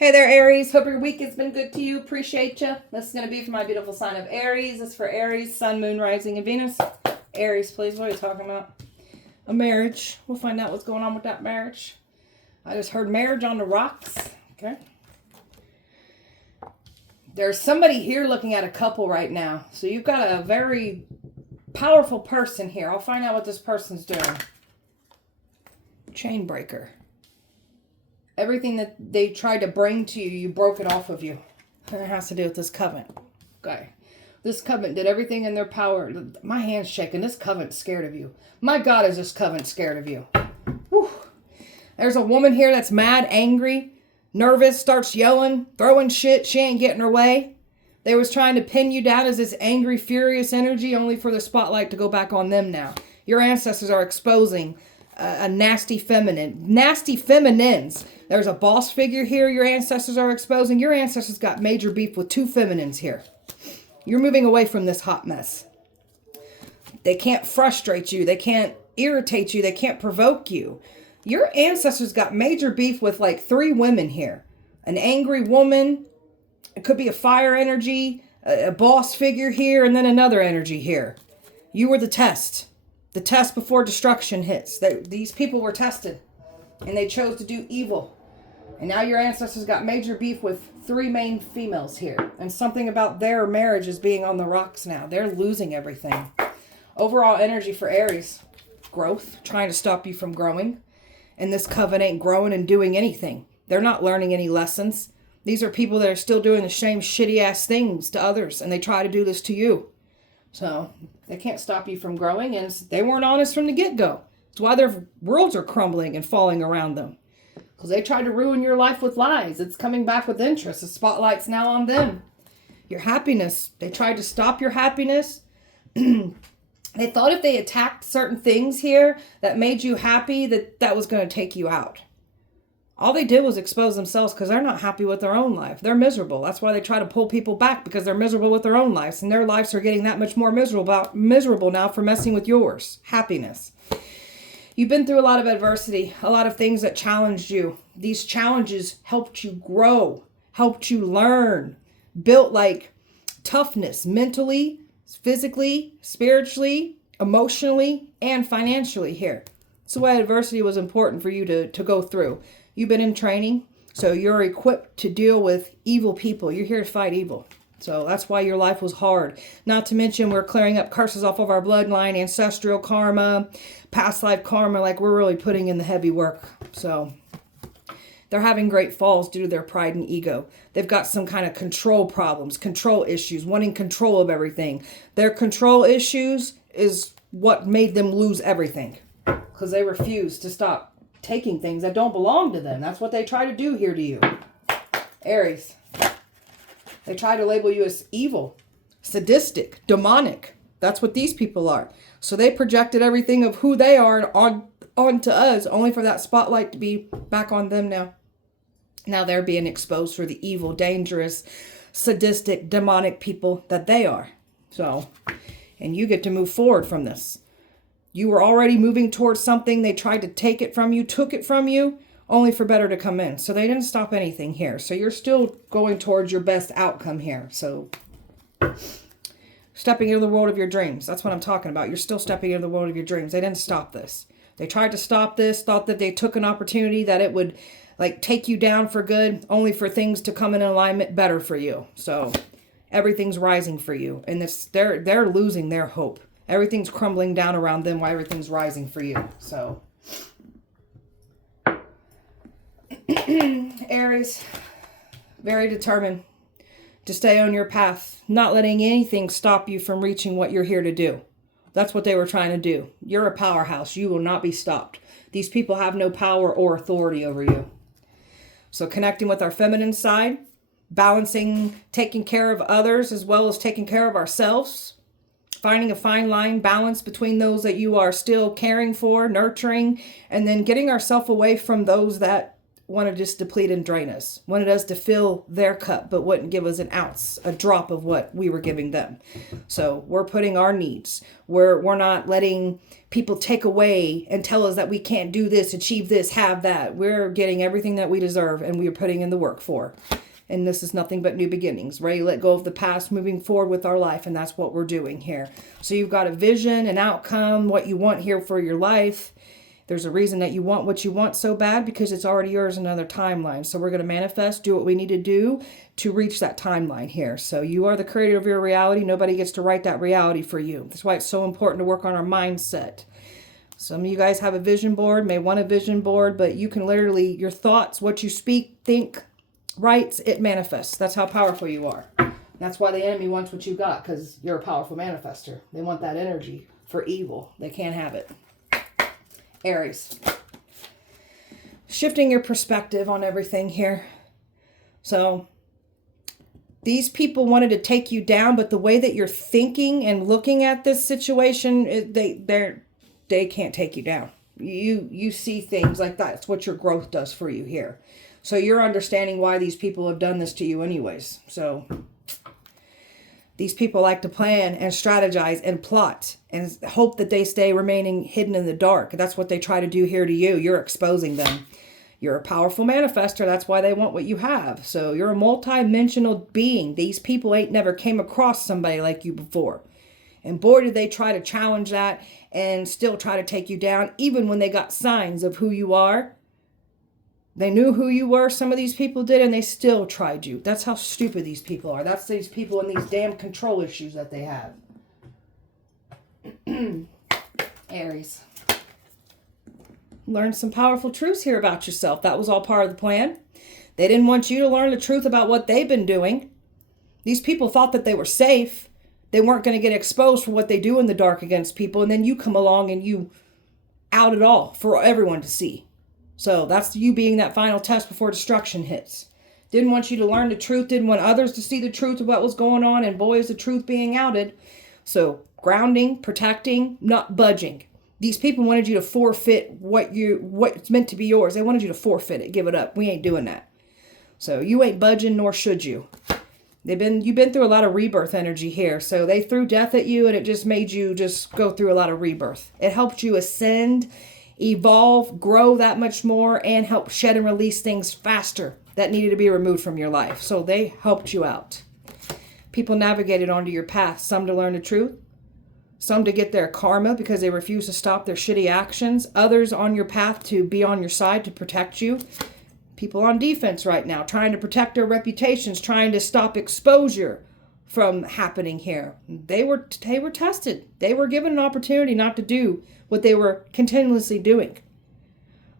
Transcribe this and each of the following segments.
Hey there, Aries. Hope your week has been good to you. Appreciate you. This is going to be for my beautiful sign of Aries. This is for Aries, Sun, Moon, Rising, and Venus. Aries, please. What are you talking about? A marriage. We'll find out what's going on with that marriage. I just heard marriage on the rocks. Okay. There's somebody here looking at a couple right now. So you've got a very powerful person here. I'll find out what this person's doing. Chain breaker. Everything that they tried to bring to you, you broke it off of you. And it has to do with this covenant. Okay. This covenant did everything in their power. My hand's shaking. This covenant's scared of you. My God, is this covenant scared of you? Whew. There's a woman here that's mad, angry, nervous, starts yelling, throwing shit. She ain't getting her way. They was trying to pin you down as this angry, furious energy, only for the spotlight to go back on them now. Your ancestors are exposing a nasty feminine. Nasty feminines. There's a boss figure here your ancestors are exposing. Your ancestors got major beef with two feminines here. You're moving away from this hot mess. They can't frustrate you. They can't irritate you. They can't provoke you. Your ancestors got major beef with like 3 women here. An angry woman. It could be a fire energy. A boss figure here. And then another energy here. You were the test. The test before destruction hits. These people were tested. And they chose to do evil. And now your ancestors got major beef with 3 main females here. And something about their marriage is being on the rocks now. They're losing everything. Overall energy for Aries. Growth. Trying to stop you from growing. And this coven ain't growing and doing anything. They're not learning any lessons. These are people that are still doing the same shitty ass things to others. And they try to do this to you. So they can't stop you from growing. And they weren't honest from the get-go. It's why their worlds are crumbling and falling around them. Because they tried to ruin your life with lies. It's coming back with interest. The spotlight's now on them. Your happiness. They tried to stop your happiness. They thought if they attacked certain things here that made you happy, that was going to take you out. All they did was expose themselves because they're not happy with their own life. They're miserable. That's why they try to pull people back, because they're miserable with their own lives. And their lives are getting that much more miserable now for messing with yours. Happiness. You've been through a lot of adversity, a lot of things that challenged you. These challenges helped you grow, helped you learn, built like toughness mentally, physically, spiritually, emotionally, and financially here. So why adversity was important for you to go through. You've been in training, so you're equipped to deal with evil people. You're here to fight evil. So that's why your life was hard. Not to mention we're clearing up curses off of our bloodline, ancestral karma, past life karma. Like we're really putting in the heavy work. So they're having great falls due to their pride and ego. They've got some kind of control problems, control issues, wanting control of everything. Their control issues is what made them lose everything. Because they refuse to stop taking things that don't belong to them. That's what they try to do here to you. Aries. They try to label you as evil, sadistic, demonic. That's what these people are. So they projected everything of who they are onto us, only for that spotlight to be back on them now. Now they're being exposed for the evil, dangerous, sadistic, demonic people that they are. So, and you get to move forward from this. You were already moving towards something. They tried to take it from you, took it from you, only for better to come in. So they didn't stop anything here. So you're still going towards your best outcome here. So stepping into the world of your dreams. That's what I'm talking about. You're still stepping into the world of your dreams. They didn't stop this. They tried to stop this, thought that they took an opportunity that it would like take you down for good, only for things to come in alignment better for you. So everything's rising for you. And this, they're losing their hope. Everything's crumbling down around them while everything's rising for you. So Aries, very determined to stay on your path, not letting anything stop you from reaching what you're here to do. That's what they were trying to do. You're a powerhouse. You will not be stopped. These people have no power or authority over you. So connecting with our feminine side, balancing, taking care of others as well as taking care of ourselves, finding a fine line balance between those that you are still caring for, nurturing, and then getting ourselves away from those that wanted to just deplete and drain us, wanted us to fill their cup, but wouldn't give us an ounce, a drop of what we were giving them. So we're putting our needs. We're not letting people take away and tell us that we can't do this, achieve this, have that. We're getting everything that we deserve, and we are putting in the work for. And this is nothing but new beginnings. Ready to let go of the past, moving forward with our life, and that's what we're doing here. So you've got a vision, an outcome, what you want here for your life. There's a reason that you want what you want so bad, because it's already yours in another timeline. So we're going to manifest, do what we need to do to reach that timeline here. So you are the creator of your reality. Nobody gets to write that reality for you. That's why it's so important to work on our mindset. Some of you guys have a vision board, may want a vision board, but you can literally, your thoughts, what you speak, think, write, it manifests. That's how powerful you are. That's why the enemy wants what you got, because you're a powerful manifester. They want that energy for evil. They can't have it. Aries. Shifting your perspective on everything here. So these people wanted to take you down, but the way that you're thinking and looking at this situation, they can't take you down. You see things like that. It's what your growth does for you here. So you're understanding why these people have done this to you anyways. So these people like to plan and strategize and plot and hope that they stay remaining hidden in the dark. That's what they try to do here to you. You're exposing them. You're a powerful manifester. That's why they want what you have. So you're a multi-dimensional being. These people ain't never came across somebody like you before. And boy, did they try to challenge that and still try to take you down, even when they got signs of who you are. They knew who you were, some of these people did, and they still tried you. That's how stupid these people are. That's these people and these damn control issues that they have. Aries. Learn some powerful truths here about yourself. That was all part of the plan. They didn't want you to learn the truth about what they've been doing. These people thought that they were safe. They weren't going to get exposed for what they do in the dark against people, and then you come along and you out it all for everyone to see. So that's you being that final test before destruction hits. Didn't want you to learn the truth. Didn't want others to see the truth of what was going on. And boy, is the truth being outed. So grounding, protecting, not budging. These people wanted you to forfeit what's meant to be yours. They wanted you to forfeit it, give it up. We ain't doing that. So you ain't budging, nor should you. You've been through a lot of rebirth energy here. So they threw death at you, and it just made you just go through a lot of rebirth. It helped you ascend, evolve, grow that much more, and help shed and release things faster that needed to be removed from your life. So they helped you out. People navigated onto your path, some to learn the truth, some to get their karma because they refuse to stop their shitty actions, others on your path to be on your side to protect you. People on defense right now, trying to protect their reputations, trying to stop exposure from happening here. They were tested. They were given an opportunity not to do what they were continuously doing.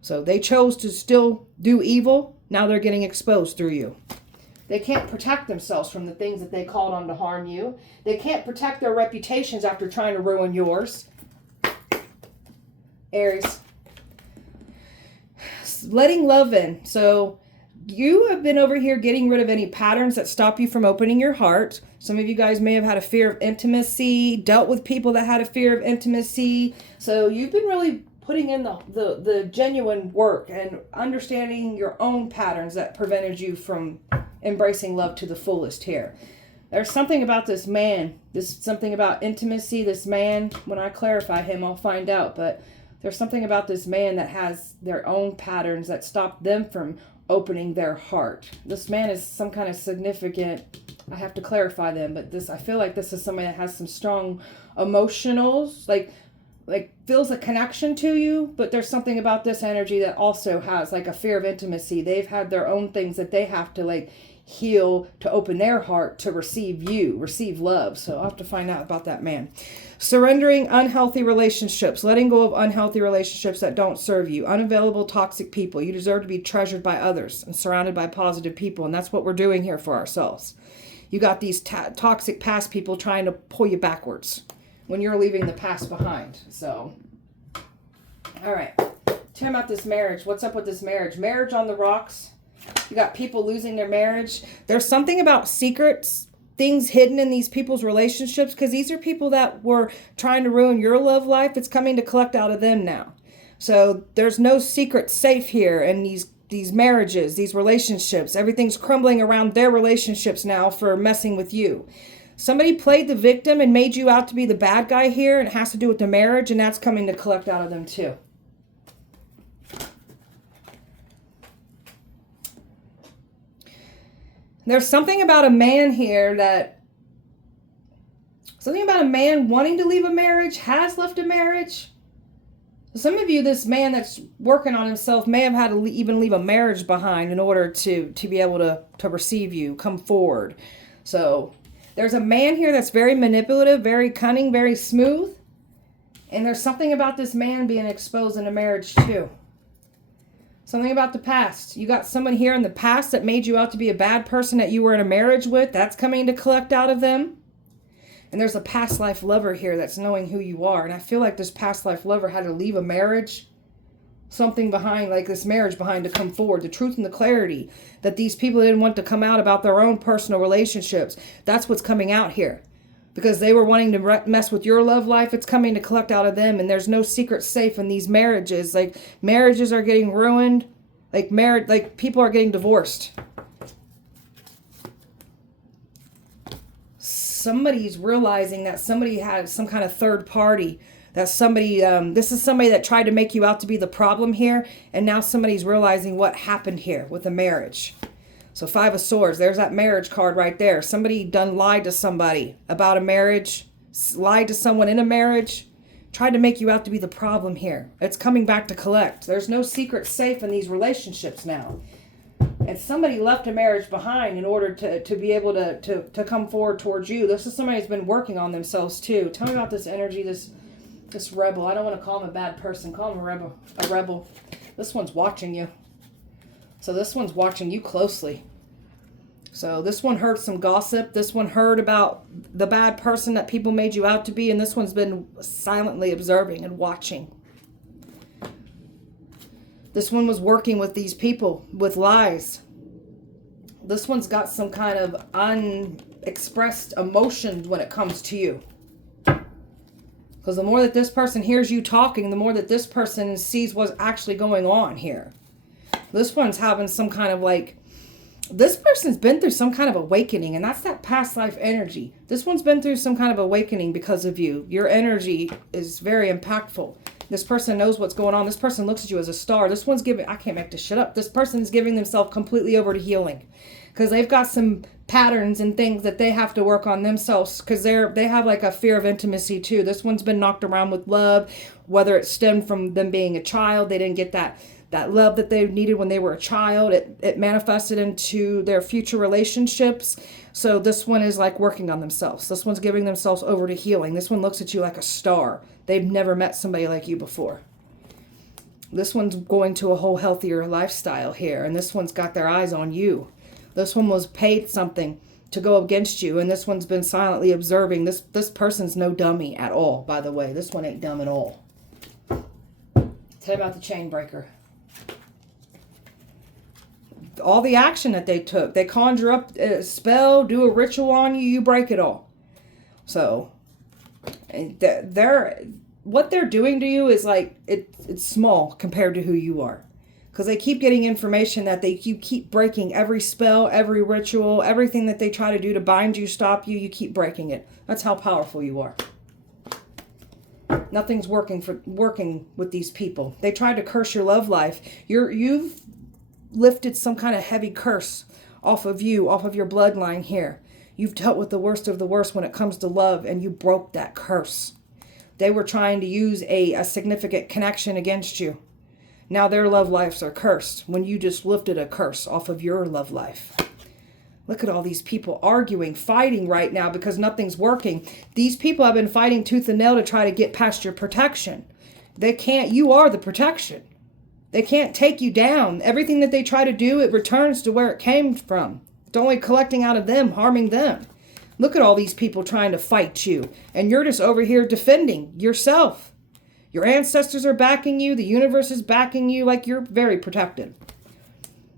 So they chose to still do evil. Now they're getting exposed through you. They can't protect themselves from the things that they called on to harm you. They can't protect their reputations after trying to ruin yours. Aries. Letting love in. So you have been over here getting rid of any patterns that stop you from opening your heart. Some of you guys may have had a fear of intimacy, dealt with people that had a fear of intimacy. So you've been really putting in the genuine work and understanding your own patterns that prevented you from embracing love to the fullest here. There's something about this man, something about intimacy, this man. When I clarify him, I'll find out. But there's something about this man that has their own patterns that stop them from opening their heart. This man is some kind of significant, I have to clarify them, but I feel like this is somebody that has some strong emotionals, like feels a connection to you, but there's something about this energy that also has like a fear of intimacy. They've had their own things that they have to heal to open their heart to receive love. So I'll have to find out about that man. Surrendering unhealthy relationships, letting go of unhealthy relationships that don't serve you, unavailable toxic people. You deserve to be treasured by others and surrounded by positive people. And that's what we're doing here for ourselves. You got these toxic past people trying to pull you backwards when you're leaving the past behind. So, all right. Tell me about this marriage. What's up with this marriage? Marriage on the rocks. You got people losing their marriage. There's something about secrets, things hidden in these people's relationships, because these are people that were trying to ruin your love life. It's coming to collect out of them now. So there's no secret safe here, and these these marriages, these relationships. Everything's crumbling around their relationships now for messing with you. Somebody played the victim and made you out to be the bad guy here. It has to do with the marriage, and that's coming to collect out of them too. There's something about a man here that, something about a man wanting to leave a marriage, has left a marriage. Some of you, this man that's working on himself may have had to even leave a marriage behind in order to be able to receive you, come forward. So there's a man here that's very manipulative, very cunning, very smooth. And there's something about this man being exposed in a marriage too. Something about the past. You got someone here in the past that made you out to be a bad person that you were in a marriage with. That's coming to collect out of them. And there's a past life lover here that's knowing who you are. And I feel like this past life lover had to leave a marriage, something behind, like this marriage behind, to come forward. The truth and the clarity that these people didn't want to come out about their own personal relationships. That's what's coming out here. Because they were wanting to mess with your love life, it's coming to collect out of them. And there's no secret safe in these marriages. Like, marriages are getting ruined. Like people are getting divorced. Somebody's realizing that somebody had some kind of third party, that somebody, this is somebody that tried to make you out to be the problem here, and now somebody's realizing what happened here with the marriage. So 5 of Swords, there's that marriage card right there. Somebody done lied to somebody about a marriage, lied to someone in a marriage, tried to make you out to be the problem here. It's coming back to collect. There's no secret safe in these relationships now. And somebody left a marriage behind in order to be able to come forward towards you. This is somebody who's been working on themselves too. Tell me about this energy, this rebel. I don't want to call him a bad person. Call him a rebel. This one's watching you. So this one's watching you closely. So this one heard some gossip. This one heard about the bad person that people made you out to be. And this one's been silently observing and watching. This one was working with these people with lies. This one's got some kind of unexpressed emotions when it comes to you. Because the more that this person hears you talking, the more that this person sees what's actually going on here. This one's having some kind of this person's been through some kind of awakening, and that's that past life energy. This one's been through some kind of awakening because of you. Your energy is very impactful. This person knows what's going on. This person looks at you as a star. This one's giving, I can't make this shit up. This person's giving themselves completely over to healing. Because they've got some patterns and things that they have to work on themselves. Because they have like a fear of intimacy too. This one's been knocked around with love. Whether it stemmed from them being a child. They didn't get that love that they needed when they were a child. It manifested into their future relationships. So this one is like working on themselves. This one's giving themselves over to healing. This one looks at you like a star. They've never met somebody like you before. This one's going to a whole healthier lifestyle here. And this one's got their eyes on you. This one was paid something to go against you. And this one's been silently observing. This person's no dummy at all, by the way. This one ain't dumb at all. Tell me about the chain breaker. All the action that they took. They conjure up a spell, do a ritual on you, you break it all. So what they're doing to you is like, it's small compared to who you are. Because they keep getting information that you keep breaking every spell, every ritual, everything that they try to do to bind you, stop you, you keep breaking it. That's how powerful you are. Nothing's working with these people. They tried to curse your love life. You've lifted some kind of heavy curse off of you, off of your bloodline here. You've dealt with the worst of the worst when it comes to love, and you broke that curse. They were trying to use a significant connection against you. Now their love lives are cursed when you just lifted a curse off of your love life. Look at all these people arguing, fighting right now because nothing's working. These people have been fighting tooth and nail to try to get past your protection. They can't. You are the protection. They can't take you down. Everything that they try to do, it returns to where it came from. It's only collecting out of them, harming them. Look at all these people trying to fight you. And you're just over here defending yourself. Your ancestors are backing you. The universe is backing you. Like, you're very protected.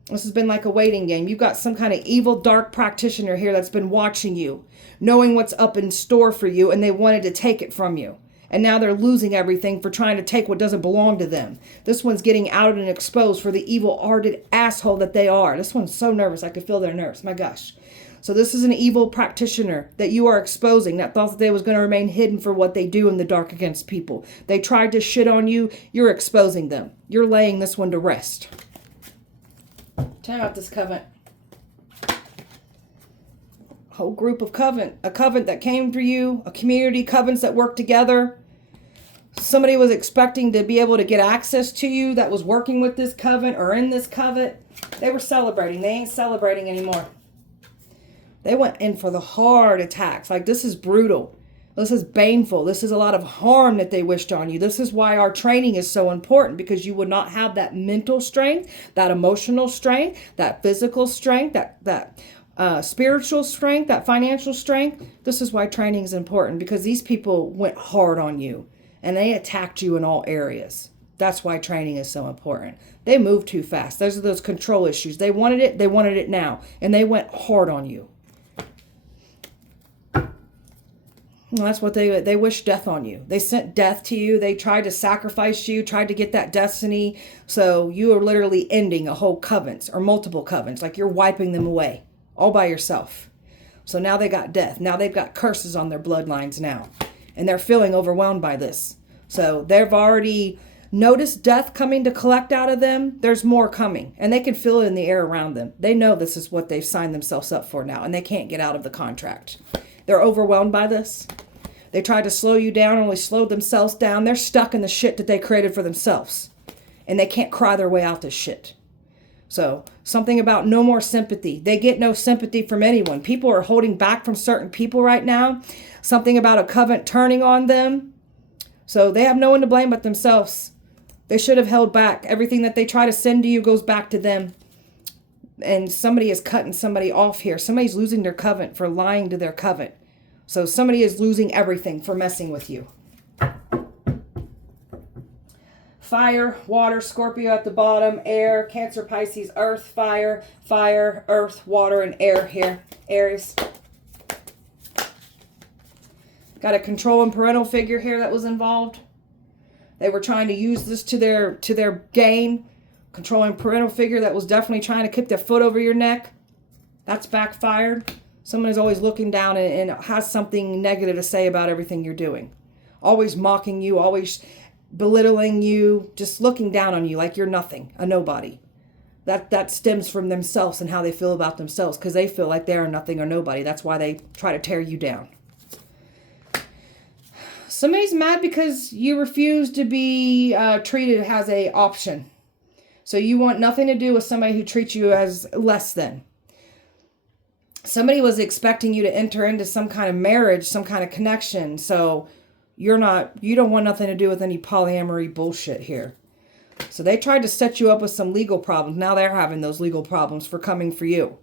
This has been like a waiting game. You've got some kind of evil, dark practitioner here that's been watching you, knowing what's up in store for you, and they wanted to take it from you. And now they're losing everything for trying to take what doesn't belong to them. This one's getting outed and exposed for the evil-hearted asshole that they are. This one's so nervous. I could feel their nerves. My gosh. So this is an evil practitioner that you are exposing that thought that they was going to remain hidden for what they do in the dark against people. They tried to shit on you. You're exposing them. You're laying this one to rest. Tell me about this covenant. Whole group of covenant. A covenant that came for you. A community, covenants that work together. Somebody was expecting to be able to get access to you that was working with this covenant or in this covenant. They were celebrating. They ain't celebrating anymore. They went in for the hard attacks. Like, this is brutal. This is baneful. This is a lot of harm that they wished on you. This is why our training is so important, because you would not have that mental strength, that emotional strength, that physical strength, that spiritual strength, that financial strength. This is why training is important, because these people went hard on you and they attacked you in all areas. That's why training is so important. They moved too fast. Those are those control issues. They wanted it now, and they went hard on you. Well, that's what they wished death on you. They sent death to you. They tried to sacrifice you, tried to get that destiny. So you are literally ending a whole covenant or multiple covenants. Like, you're wiping them away all by yourself. So now they got death. Now they've got curses on their bloodlines now. And they're feeling overwhelmed by this. So they've already noticed death coming to collect out of them. There's more coming. And they can feel it in the air around them. They know this is what they've signed themselves up for now. And they can't get out of the contract. They're overwhelmed by this. They tried to slow you down, only slowed themselves down. They're stuck in the shit that they created for themselves. And they can't cry their way out this shit. So, something about no more sympathy. They get no sympathy from anyone. People are holding back from certain people right now. Something about a covenant turning on them. So, they have no one to blame but themselves. They should have held back. Everything that they try to send to you goes back to them. And somebody is cutting somebody off here. Somebody's losing their covenant for lying to their covenant. So somebody is losing everything for messing with you. Fire, water, Scorpio at the bottom, air, Cancer, Pisces, earth, fire, earth, water, and air here. Aries. Got a control and parental figure here that was involved. They were trying to use this to their gain. Controlling parental figure that was definitely trying to keep their foot over your neck. That's backfired. Someone is always looking down and has something negative to say about everything you're doing. Always mocking you, always belittling you, just looking down on you like you're nothing, a nobody. That stems from themselves and how they feel about themselves, because they feel like they are nothing or nobody. That's why they try to tear you down. Somebody's mad because you refuse to be treated as an option. So you want nothing to do with somebody who treats you as less than. Somebody was expecting you to enter into some kind of marriage, some kind of connection. So you don't want nothing to do with any polyamory bullshit here. So they tried to set you up with some legal problems. Now they're having those legal problems for coming for you.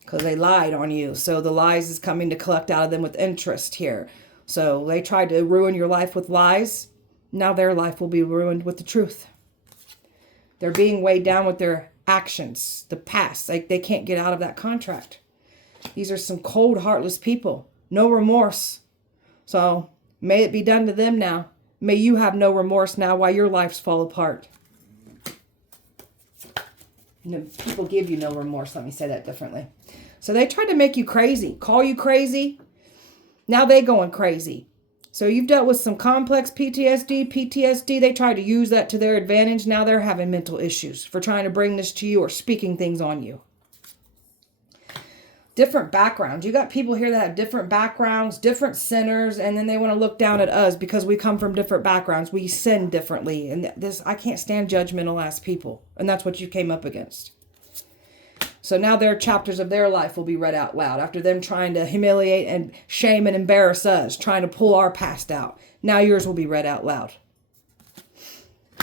Because they lied on you. So the lies is coming to collect out of them with interest here. So they tried to ruin your life with lies. Now their life will be ruined with the truth. They're being weighed down with their actions, the past. Like, they can't get out of that contract. These are some cold, heartless people. No remorse. So may it be done to them now. May you have no remorse now while your lives fall apart. People give you no remorse. Let me say that differently. So they tried to make you crazy. Call you crazy. Now they going crazy. So you've dealt with some complex PTSD. They tried to use that to their advantage. Now they're having mental issues for trying to bring this to you or speaking things on you. Different backgrounds. You got people here that have different backgrounds, different sinners, and then they want to look down at us because we come from different backgrounds. We sin differently. And I can't stand judgmental ass people. And that's what you came up against. So now their chapters of their life will be read out loud after them trying to humiliate and shame and embarrass us, trying to pull our past out. Now yours will be read out loud.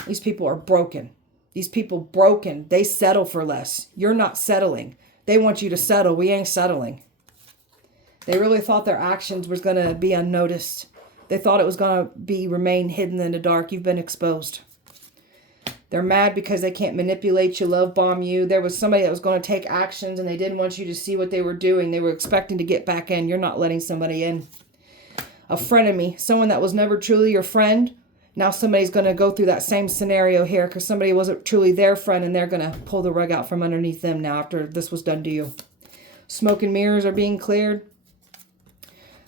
These people are broken. These people broken. They settle for less. You're not settling. They want you to settle. We ain't settling. They really thought their actions was going to be unnoticed. They thought it was going to remain hidden in the dark. You've been exposed. They're mad because they can't manipulate you, love bomb you. There was somebody that was going to take actions and they didn't want you to see what they were doing. They were expecting to get back in. You're not letting somebody in. a frenemy, someone that was never truly your friend. Now somebody's going to go through that same scenario here because somebody wasn't truly their friend, and they're going to pull the rug out from underneath them now after this was done to you. Smoke and mirrors are being cleared.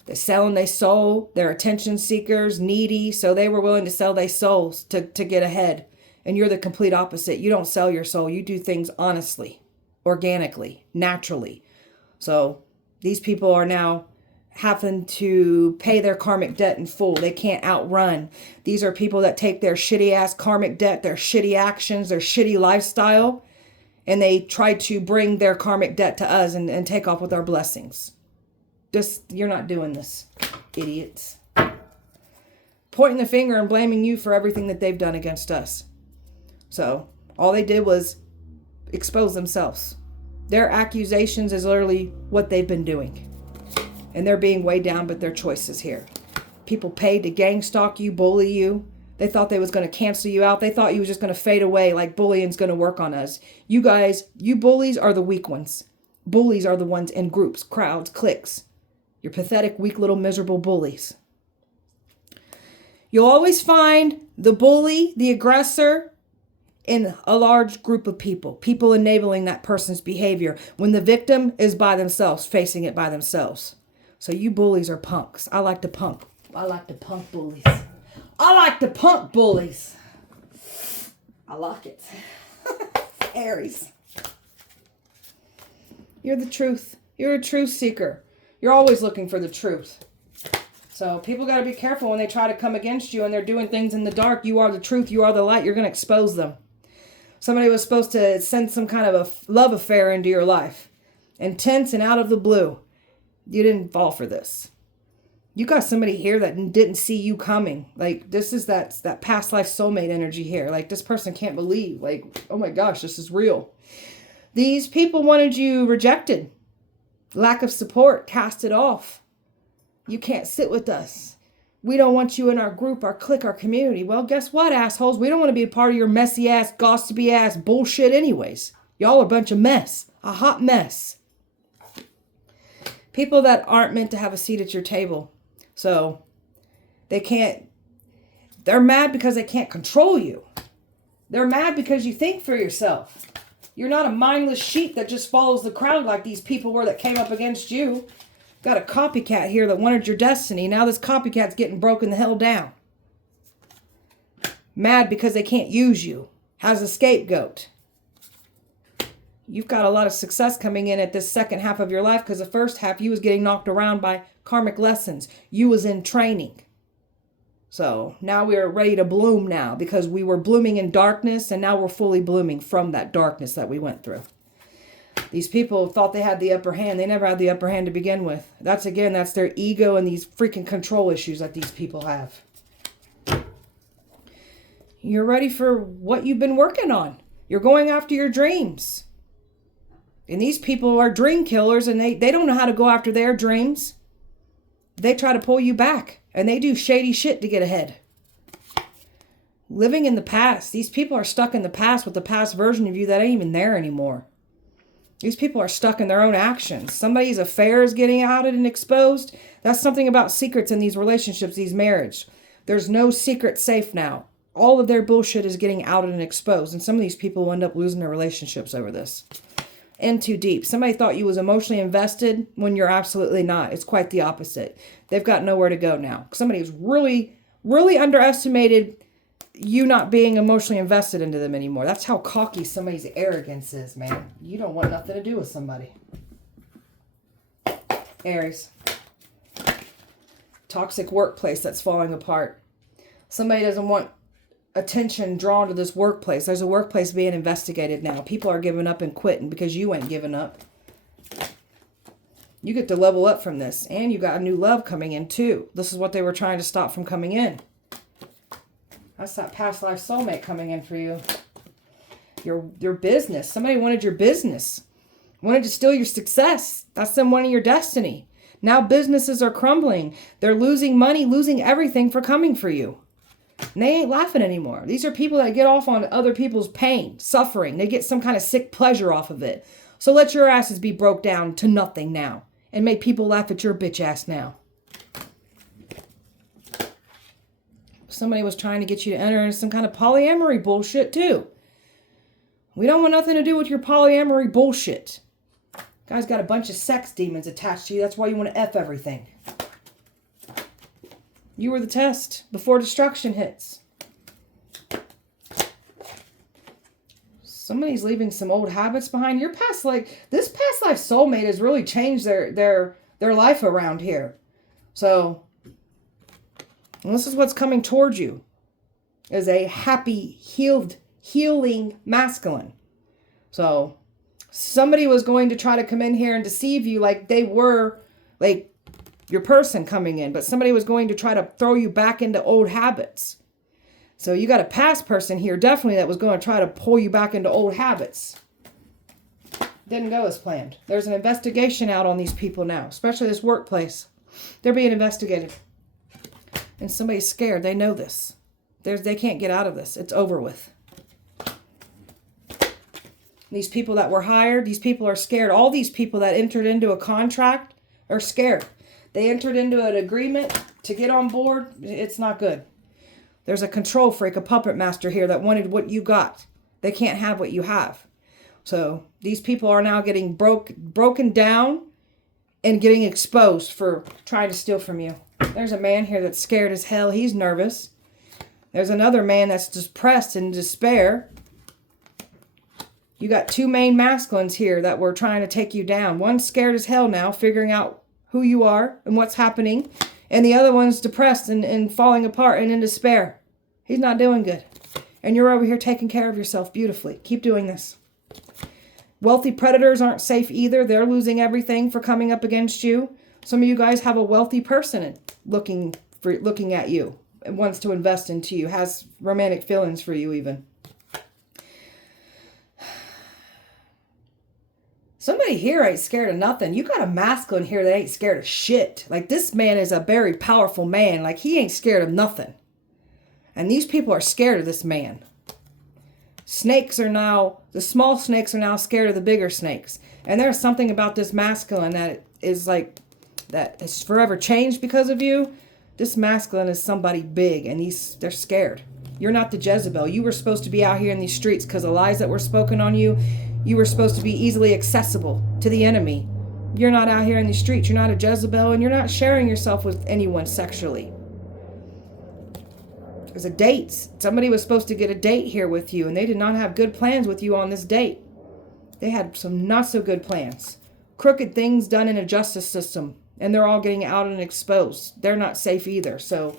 They sell and they sold. They're attention seekers, needy, so they were willing to sell their souls to get ahead. And you're the complete opposite. You don't sell your soul. You do things honestly, organically, naturally. So these people are now having to pay their karmic debt in full. They can't outrun. These are people that take their shitty ass karmic debt, their shitty actions, their shitty lifestyle, and they try to bring their karmic debt to us and take off with our blessings. You're not doing this, idiots. Pointing the finger and blaming you for everything that they've done against us. So all they did was expose themselves. Their accusations is literally what they've been doing. And they're being weighed down by their choices here. People paid to gang stalk you, bully you. They thought they was going to cancel you out. They thought you was just going to fade away, like bullying's going to work on us. You guys, you bullies are the weak ones. Bullies are the ones in groups, crowds, cliques. You're pathetic, weak little miserable bullies. You'll always find the bully, the aggressor, in a large group of people. People enabling that person's behavior when the victim is by themselves, facing it by themselves. So you bullies are punks. I like to punk. I like to punk bullies. I like to punk bullies. I like it. Aries. You're the truth. You're a truth seeker. You're always looking for the truth. So people got to be careful when they try to come against you and they're doing things in the dark. You are the truth. You are the light. You're going to expose them. Somebody was supposed to send some kind of a love affair into your life. Intense and out of the blue. You didn't fall for this. You got somebody here that didn't see you coming. Like, this is that past life soulmate energy here. Like, this person can't believe. Like, oh my gosh, this is real. These people wanted you rejected. Lack of support, cast it off. You can't sit with us. We don't want you in our group, our clique, our community. Well, guess what, assholes? We don't want to be a part of your messy ass, gossipy ass bullshit anyways. Y'all are a bunch of mess. A hot mess. People that aren't meant to have a seat at your table. So they're mad because they can't control you. They're mad because you think for yourself. You're not a mindless sheep that just follows the crowd like these people were that came up against you. Got a copycat here that wanted your destiny. Now this copycat's getting broken the hell down. Mad because they can't use you. Has a scapegoat. You've got a lot of success coming in at this second half of your life because the first half you was getting knocked around by karmic lessons. You was in training. So now we're ready to bloom now because we were blooming in darkness and now we're fully blooming from that darkness that we went through. These people thought they had the upper hand. They never had the upper hand to begin with. That's their ego and these freaking control issues that these people have. You're ready for what you've been working on. You're going after your dreams. And these people are dream killers and they don't know how to go after their dreams. They try to pull you back and they do shady shit to get ahead. Living in the past. These people are stuck in the past with the past version of you that ain't even there anymore. These people are stuck in their own actions. Somebody's affair is getting outed and exposed. That's something about secrets in these relationships, these marriages. There's no secret safe now. All of their bullshit is getting outed and exposed. And some of these people will end up losing their relationships over this. In too deep. Somebody thought you was emotionally invested when you're absolutely not. It's quite the opposite. They've got nowhere to go now. Somebody who's really, really underestimated you not being emotionally invested into them anymore. That's how cocky somebody's arrogance is, man. You don't want nothing to do with somebody. Aries. Toxic workplace that's falling apart. Somebody doesn't want attention drawn to this workplace. There's a workplace being investigated now. People are giving up and quitting because you ain't giving up. You get to level up from this. And you got a new love coming in too. This is what they were trying to stop from coming in. That's that past life soulmate coming in for you. Your business. Somebody wanted your business. Wanted to steal your success. That's them wanting your destiny. Now businesses are crumbling. They're losing money, losing everything for coming for you. And they ain't laughing anymore. These are people that get off on other people's pain, suffering. They get some kind of sick pleasure off of it. So let your asses be broke down to nothing now. And make people laugh at your bitch ass now. Somebody was trying to get you to enter into some kind of polyamory bullshit too. We don't want nothing to do with your polyamory bullshit. Guy's got a bunch of sex demons attached to you. That's why you want to F everything. You were the test before destruction hits. Somebody's leaving some old habits behind. Your past this past life soulmate has really changed their life around here. So, and this is what's coming towards you, is a happy, healing masculine. So, somebody was going to try to come in here and deceive you like they were, like, your person coming in. But somebody was going to try to throw you back into old habits. So you got a past person here, definitely, that was going to try to pull you back into old habits. Didn't go as planned. There's an investigation out on these people now, especially this workplace. They're being investigated. And somebody's scared. They know this. They can't get out of this. It's over with. These people that were hired, these people are scared. All these people that entered into a contract are scared. They entered into an agreement to get on board. It's not good. There's a control freak, a puppet master here that wanted what you got. They can't have what you have. So these people are now getting broken down and getting exposed for trying to steal from you. There's a man here that's scared as hell. He's nervous. There's another man that's depressed and in despair. You got two main masculines here that were trying to take you down. One's scared as hell now, figuring out who you are and what's happening. And the other one's depressed and falling apart and in despair. He's not doing good. And you're over here taking care of yourself beautifully. Keep doing this. Wealthy predators aren't safe either. They're losing everything for coming up against you. Some of you guys have a wealthy person looking at you and wants to invest into you, has romantic feelings for you even. Somebody here ain't scared of nothing. You got a masculine here that ain't scared of shit. Like, this man is a very powerful man. Like, he ain't scared of nothing. And these people are scared of this man. The small snakes are now scared of the bigger snakes. And there's something about this masculine that is forever changed because of you. This masculine is somebody big, and they're scared. You're not the Jezebel. You were supposed to be out here in these streets because the lies that were spoken on you. You were supposed to be easily accessible to the enemy. You're not out here in the streets. You're not a Jezebel, and you're not sharing yourself with anyone sexually. There's a date. Somebody was supposed to get a date here with you, and they did not have good plans with you on this date. They had some not so good plans. Crooked things done in a justice system, and they're all getting out and exposed. They're not safe either. So,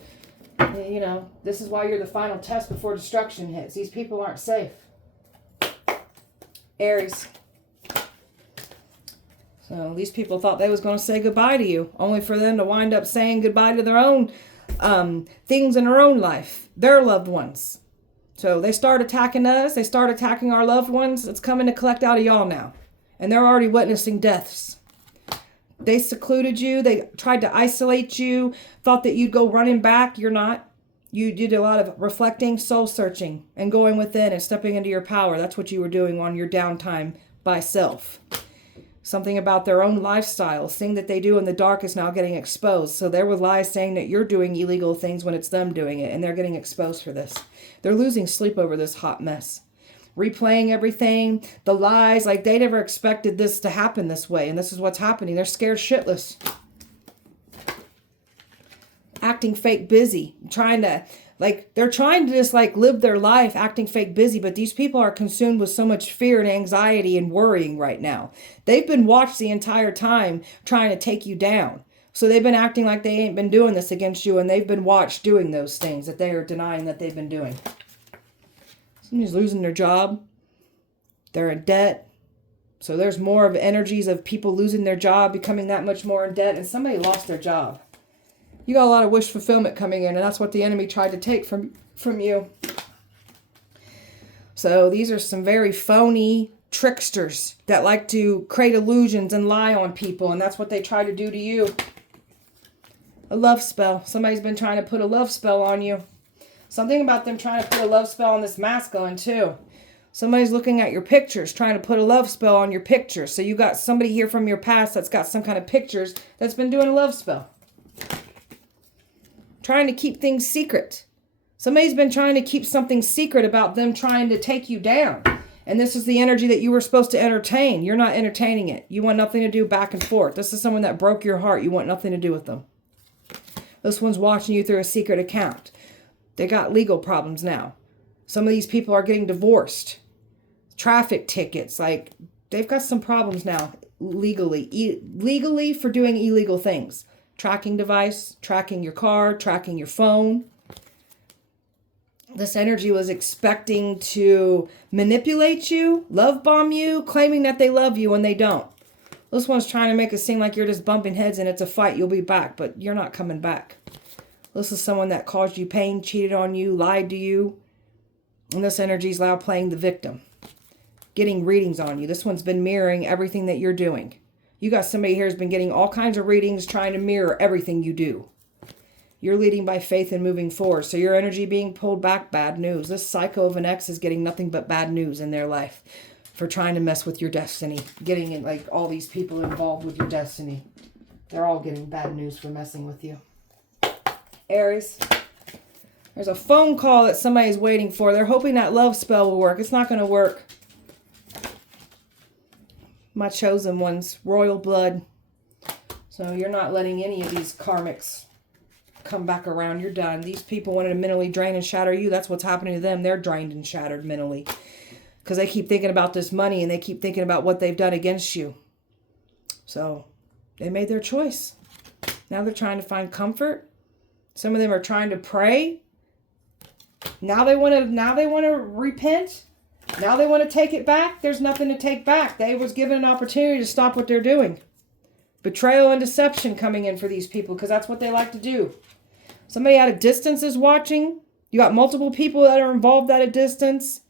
this is why you're the final test before destruction hits. These people aren't safe. Aries. So these people thought they was going to say goodbye to you, only for them to wind up saying goodbye to their own things in their own life, their loved ones. So they start attacking us. They start attacking our loved ones. It's coming to collect out of y'all now. And they're already witnessing deaths. They secluded you. They tried to isolate you. Thought that you'd go running back. You're not. You did a lot of reflecting, soul searching, and going within and stepping into your power. That's what you were doing on your downtime by self. Something about their own lifestyle, thing that they do in the dark is now getting exposed. So there were lies saying that you're doing illegal things when it's them doing it, and they're getting exposed for this. They're losing sleep over this hot mess. Replaying everything, the lies, like they never expected this to happen this way, and this is what's happening. They're scared shitless. Acting fake busy, they're trying to just live their life acting fake busy, but these people are consumed with so much fear and anxiety and worrying right now. They've been watched the entire time trying to take you down. So they've been acting like they ain't been doing this against you, and they've been watched doing those things that they are denying that they've been doing. Somebody's losing their job. They're in debt. So there's more of energies of people losing their job, becoming that much more in debt, and somebody lost their job. You got a lot of wish fulfillment coming in, and that's what the enemy tried to take from you. So these are some very phony tricksters that like to create illusions and lie on people, and that's what they try to do to you. A love spell. Somebody's been trying to put a love spell on you. Something about them trying to put a love spell on this masculine too. Somebody's looking at your pictures, trying to put a love spell on your pictures. So you got somebody here from your past that's got some kind of pictures that's been doing a love spell. Trying to keep things secret. Somebody's been trying to keep something secret about them trying to take you down. And this is the energy that you were supposed to entertain. You're not entertaining it. You want nothing to do back and forth. This is someone that broke your heart. You want nothing to do with them. This one's watching you through a secret account. They got legal problems now. Some of these people are getting divorced. Traffic tickets. Like, they've got some problems now legally. Legally for doing illegal things. Tracking device, tracking your car, tracking your phone. This energy was expecting to manipulate you, love bomb you, claiming that they love you when they don't. This one's trying to make it seem like you're just bumping heads and it's a fight. You'll be back, but you're not coming back. This is someone that caused you pain, cheated on you, lied to you. And this energy is now playing the victim. Getting readings on you. This one's been mirroring everything that you're doing. You got somebody here who's been getting all kinds of readings trying to mirror everything you do. You're leading by faith and moving forward. So your energy being pulled back, bad news. This psycho of an ex is getting nothing but bad news in their life for trying to mess with your destiny. Getting in, like, all these people involved with your destiny. They're all getting bad news for messing with you. Aries. There's a phone call that somebody's waiting for. They're hoping that love spell will work. It's not going to work. My chosen ones. Royal blood. So you're not letting any of these karmics come back around. You're done. These people wanted to mentally drain and shatter you. That's what's happening to them. They're drained and shattered mentally. Because they keep thinking about this money and they keep thinking about what they've done against you. So they made their choice. Now they're trying to find comfort. Some of them are trying to pray. Now they want to repent. Now they want to take it back. There's nothing to take back. They was given an opportunity to stop what they're doing. Betrayal and deception coming in for these people because that's what they like to do. Somebody at a distance is watching. You got multiple people that are involved at a distance.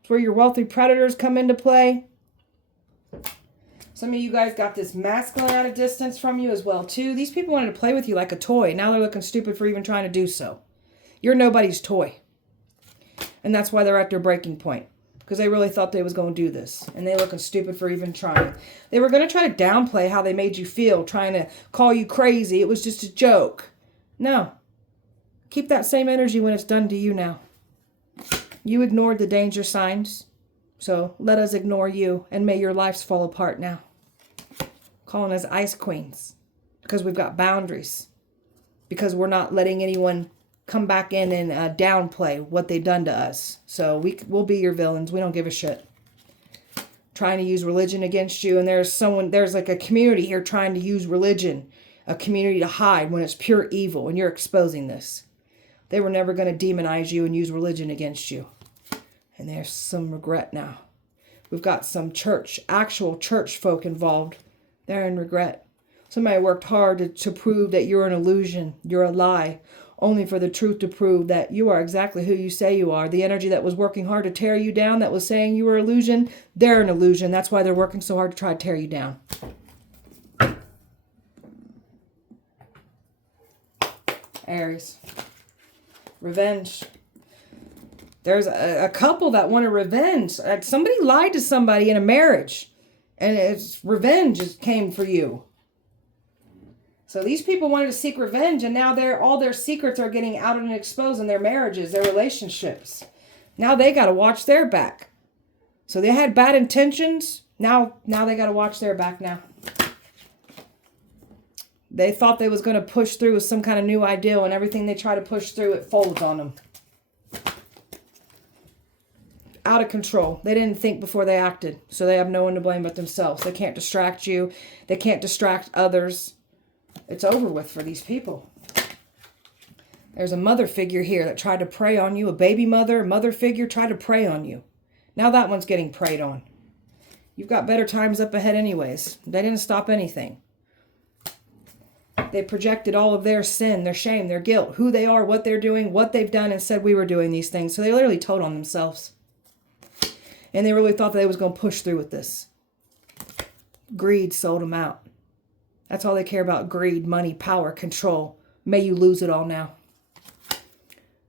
It's where your wealthy predators come into play. Some of you guys got this masculine at a distance from you as well too. These people wanted to play with you like a toy. Now they're looking stupid for even trying to do so. You're nobody's toy. And that's why they're at their breaking point. Because they really thought they was going to do this. And they looking stupid for even trying. They were going to try to downplay how they made you feel. Trying to call you crazy. It was just a joke. No. Keep that same energy when it's done to you now. You ignored the danger signs. So let us ignore you. And may your lives fall apart now. Calling us ice queens. Because we've got boundaries. Because we're not letting anyone come back in and downplay what they've done to us. So we'll be your villains. We don't give a shit. Trying to use religion against you. And there's like a community here trying to use religion. A community to hide when it's pure evil. And you're exposing this. They were never going to demonize you and use religion against you. And there's some regret now. We've got some actual church folk involved. They're in regret. Somebody worked hard to prove that you're an illusion. You're a lie. Only for the truth to prove that you are exactly who you say you are. The energy that was working hard to tear you down, that was saying you were an illusion, they're an illusion. That's why they're working so hard to try to tear you down. Aries. Revenge. There's a couple that want a revenge. Somebody lied to somebody in a marriage. And it's revenge came for you. So these people wanted to seek revenge, and now all their secrets are getting out and exposed in their marriages, their relationships. Now they got to watch their back. So they had bad intentions. Now they got to watch their back now. They thought they was going to push through with some kind of new ideal, and everything they try to push through, it folds on them. Out of control. They didn't think before they acted, so they have no one to blame but themselves. They can't distract you. They can't distract others. It's over with for these people. There's a mother figure here that tried to prey on you. A baby mother, a mother figure tried to prey on you. Now that one's getting preyed on. You've got better times up ahead anyways. They didn't stop anything. They projected all of their sin, their shame, their guilt, who they are, what they're doing, what they've done, and said we were doing these things. So they literally told on themselves. And they really thought that they was going to push through with this. Greed sold them out. That's all they care about. Greed, money, power, control. May you lose it all now.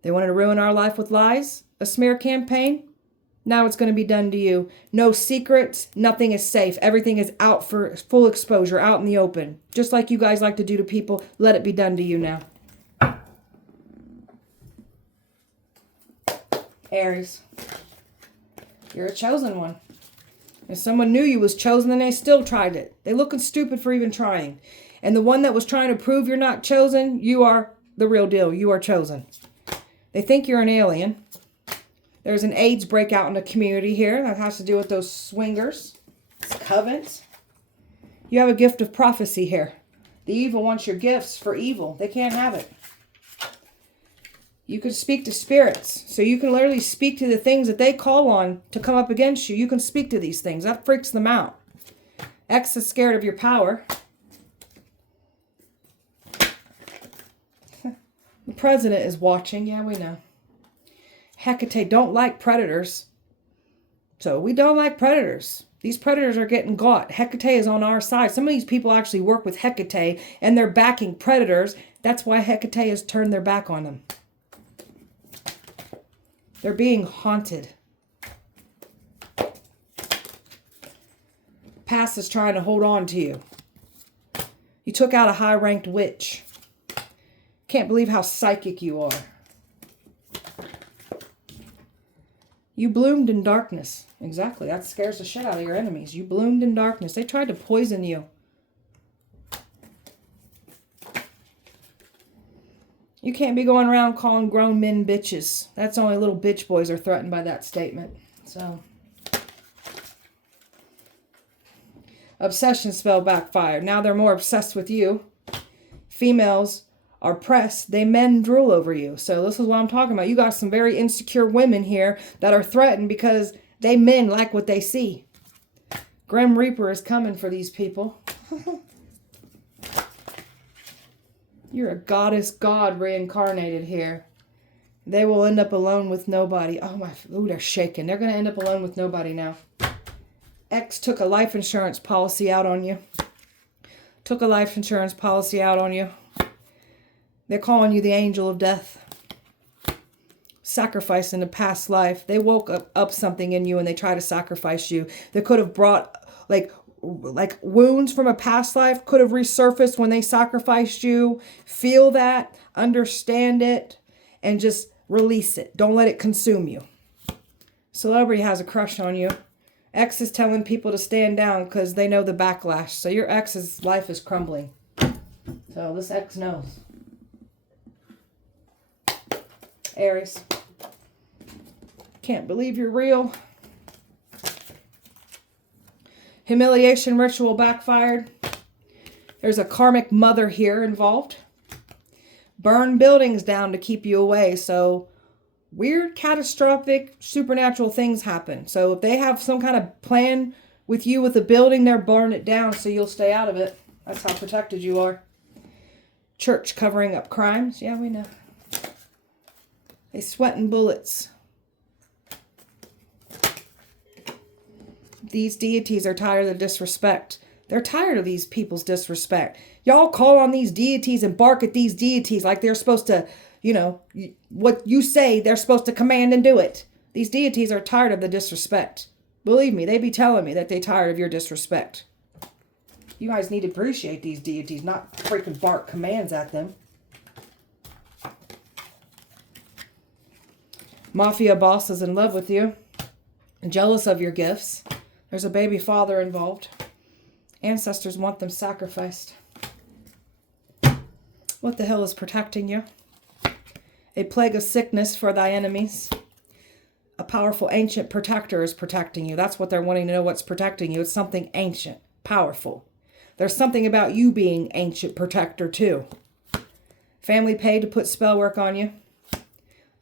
They wanted to ruin our life with lies. A smear campaign. Now it's going to be done to you. No secrets. Nothing is safe. Everything is out for full exposure, out in the open. Just like you guys like to do to people. Let it be done to you now. Aries. You're a chosen one. If someone knew you was chosen and they still tried it. They looking stupid for even trying. And the one that was trying to prove you're not chosen, you are the real deal. You are chosen. They think you're an alien. There's an AIDS breakout in the community here. That has to do with those swingers. It's covens. You have a gift of prophecy here. The evil wants your gifts for evil. They can't have it. You can speak to spirits. So you can literally speak to the things that they call on to come up against you. You can speak to these things. That freaks them out. X is scared of your power. The president is watching. Yeah, we know. Hecate don't like predators. So we don't like predators. These predators are getting got. Hecate is on our side. Some of these people actually work with Hecate and they're backing predators. That's why Hecate has turned their back on them. They're being haunted. Past is trying to hold on to you. You took out a high-ranked witch. Can't believe how psychic you are. You bloomed in darkness. Exactly. That scares the shit out of your enemies. You bloomed in darkness. They tried to poison you. You can't be going around calling grown men bitches. That's only little bitch boys are threatened by that statement. So, obsession spell backfired. Now they're more obsessed with you. Females are pressed. Men drool over you. So this is what I'm talking about. You got some very insecure women here that are threatened because men like what they see. Grim Reaper is coming for these people. You're a goddess god reincarnated here. They will end up alone with nobody. Oh my, ooh, they're shaking. They're going to end up alone with nobody now. X took a life insurance policy out on you. Took a life insurance policy out on you. They're calling you the angel of death. Sacrifice in a past life. They woke up something in you and they try to sacrifice you. They could have brought like wounds from a past life could have resurfaced when they sacrificed you. Feel that, understand it, and just release it. Don't let it consume you. Celebrity has a crush on you. X is telling people to stand down because they know the backlash. So your ex's life is crumbling. So this X knows. Aries. Can't believe you're real. Humiliation ritual backfired. There's a karmic mother here involved. Burn buildings down to keep you away. So weird, catastrophic, supernatural things happen. So if they have some kind of plan with you with a building, they'll burn it down so you'll stay out of it. That's how protected you are. Church covering up crimes. Yeah, we know. They sweating bullets. These deities are tired of the disrespect. They're tired of these people's disrespect. Y'all call on these deities and bark at these deities like they're supposed to, you know, what you say they're supposed to command and do it. These deities are tired of the disrespect. Believe me, they be telling me that they're tired of your disrespect. You guys need to appreciate these deities, not freaking bark commands at them. Mafia boss is in love with you. Jealous of your gifts. There's a baby father involved. Ancestors want them sacrificed. What the hell is protecting you? A plague of sickness for thy enemies. A powerful ancient protector is protecting you. That's what they're wanting to know, what's protecting you. It's something ancient, powerful. There's something about you being ancient protector too. Family paid to put spell work on you.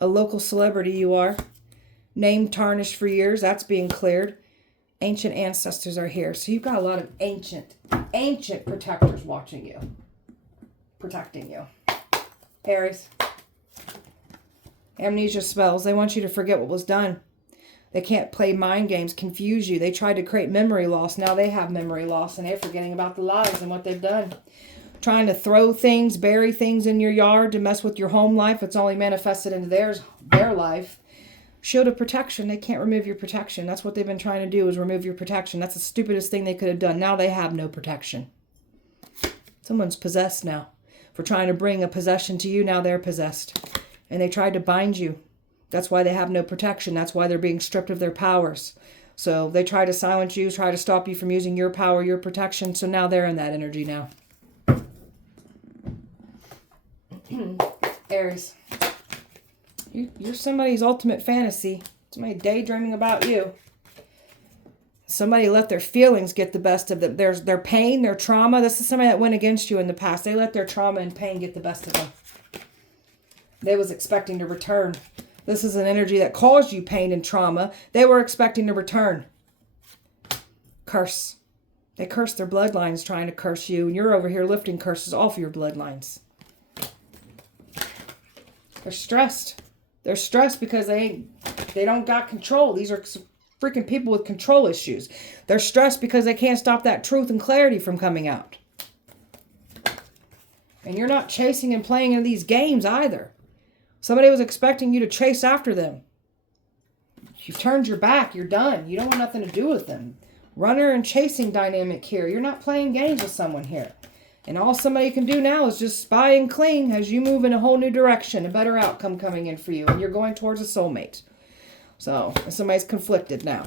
A local celebrity you are. Name tarnished for years. That's being cleared. Ancient ancestors are here. So you've got a lot of ancient protectors watching you. Protecting you. Aries. Amnesia spells. They want you to forget what was done. They can't play mind games, confuse you. They tried to create memory loss. Now they have memory loss and they're forgetting about the lies and what they've done. Trying to throw things, bury things in your yard to mess with your home life. It's only manifested into their life. Shield of protection. They can't remove your protection. That's what they've been trying to do, is remove your protection. That's the stupidest thing they could have done. Now they have no protection. Someone's possessed now. For trying to bring a possession to you, now they're possessed. And they tried to bind you. That's why they have no protection. That's why they're being stripped of their powers. So they try to silence you, try to stop you from using your power, your protection. So now they're in that energy now. Aries. You're somebody's ultimate fantasy. Somebody daydreaming about you. Somebody let their feelings get the best of them. Their pain, their trauma. This is somebody that went against you in the past. They let their trauma and pain get the best of them. They was expecting to return. This is an energy that caused you pain and trauma. They were expecting to return. Curse. They curse their bloodlines trying to curse you. And you're over here lifting curses off your bloodlines. They're stressed. They're stressed because they don't got control. These are freaking people with control issues. They're stressed because they can't stop that truth and clarity from coming out. And you're not chasing and playing in these games either. Somebody was expecting you to chase after them. You've turned your back. You're done. You don't want nothing to do with them. Runner and chasing dynamic here. You're not playing games with someone here. And all somebody can do now is just spy and cling as you move in a whole new direction. A better outcome coming in for you. And you're going towards a soulmate. So, somebody's conflicted now.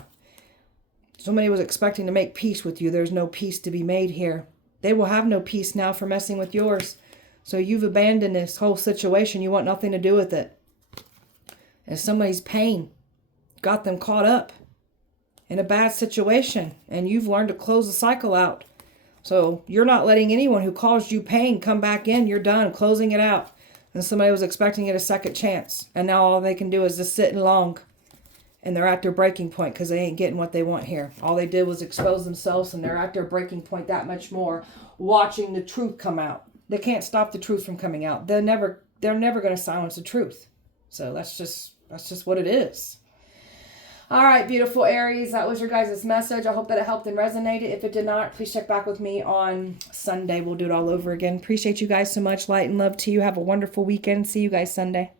Somebody was expecting to make peace with you. There's no peace to be made here. They will have no peace now for messing with yours. So you've abandoned this whole situation. You want nothing to do with it. And somebody's pain got them caught up in a bad situation. And you've learned to close the cycle out. So you're not letting anyone who caused you pain come back in. You're done closing it out. And somebody was expecting it a second chance. And now all they can do is just sit and long. And they're at their breaking point because they ain't getting what they want here. All they did was expose themselves, and they're at their breaking point that much more, watching the truth come out. They can't stop the truth from coming out. They're never going to silence the truth. So that's just what it is. All right, beautiful Aries. That was your guys' message. I hope that it helped and resonated. If it did not, please check back with me on Sunday. We'll do it all over again. Appreciate you guys so much. Light and love to you. Have a wonderful weekend. See you guys Sunday.